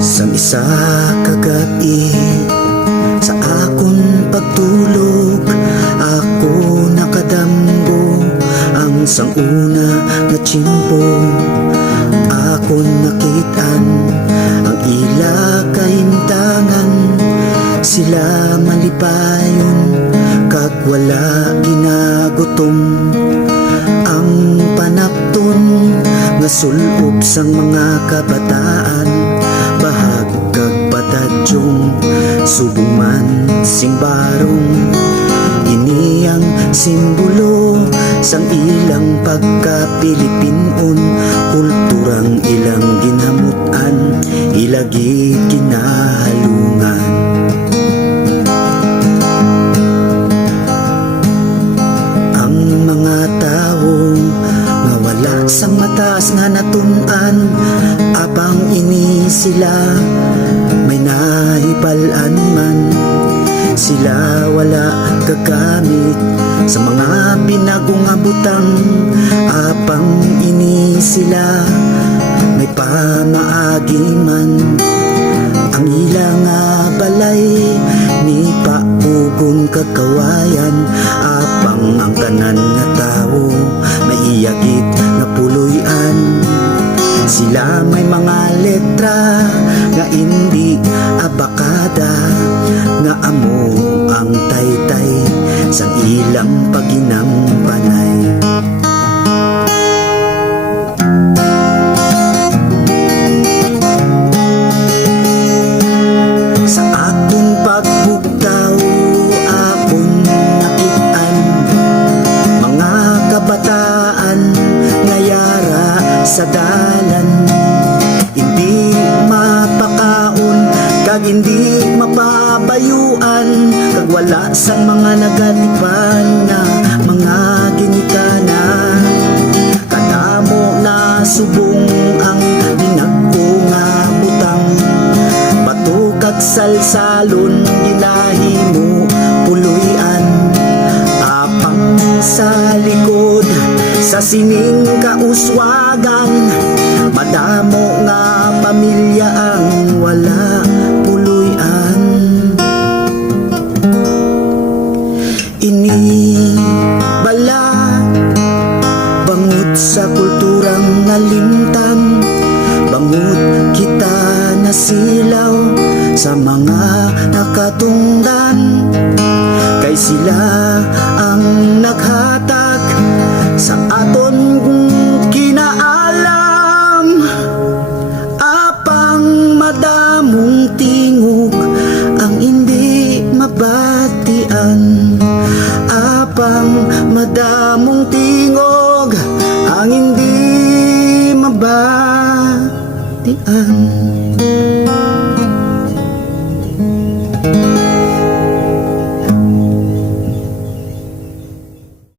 Sang isa kagabi sa akong pagtulog, ako nakadamgo ang sanguna nga tiyempo. Ako nakitaan ang ila kahimtangan, sila malipayon kag wala ginagutom. Ang panapton nga sulob sang mga kabataan, bahag kag batadyong subong man sing barong. Iniyang simbolo sang ilang pagka-Pilipinon, kulturang ilang ginamutan, ilagi kinahalungan. Ang mga tao nga wala sang mataas nga natun-an, apang ini sila may nahibalan man. Sila wala gagamit sa mga binagong abutang, apang ini sila may pamaagi man. Ang ilang balay ni paugon kakawayan, apang ang kanan nga tao may iyagit na puloy-an. Sila may mga letra nga hindi abakada, nga amo ang taytay sang ilang paginampanay. Sa akong pagbugtaw, akong nakitaan mga kabataan nga yara sa dalan, hindi mapakaon kag hindi mapabayuan, kag wala sang mga nagatipan na mga ginikana. Kadamo na subong ang binagko nga butang, bato kag salsalon ginahimo puloy-an. Apang sa likod sa sining kauswagan, madamo nga pamilya ang wala puloy-an. Ini bala bangod sa kulturang nalimtan, bangod kita nasilaw sa mga nakatungdan, kay sila ang naghatag sa aton kinaalam. Apang madamong tingog ang hindi mabatian, apang madamong tingog ang hindi mabatian.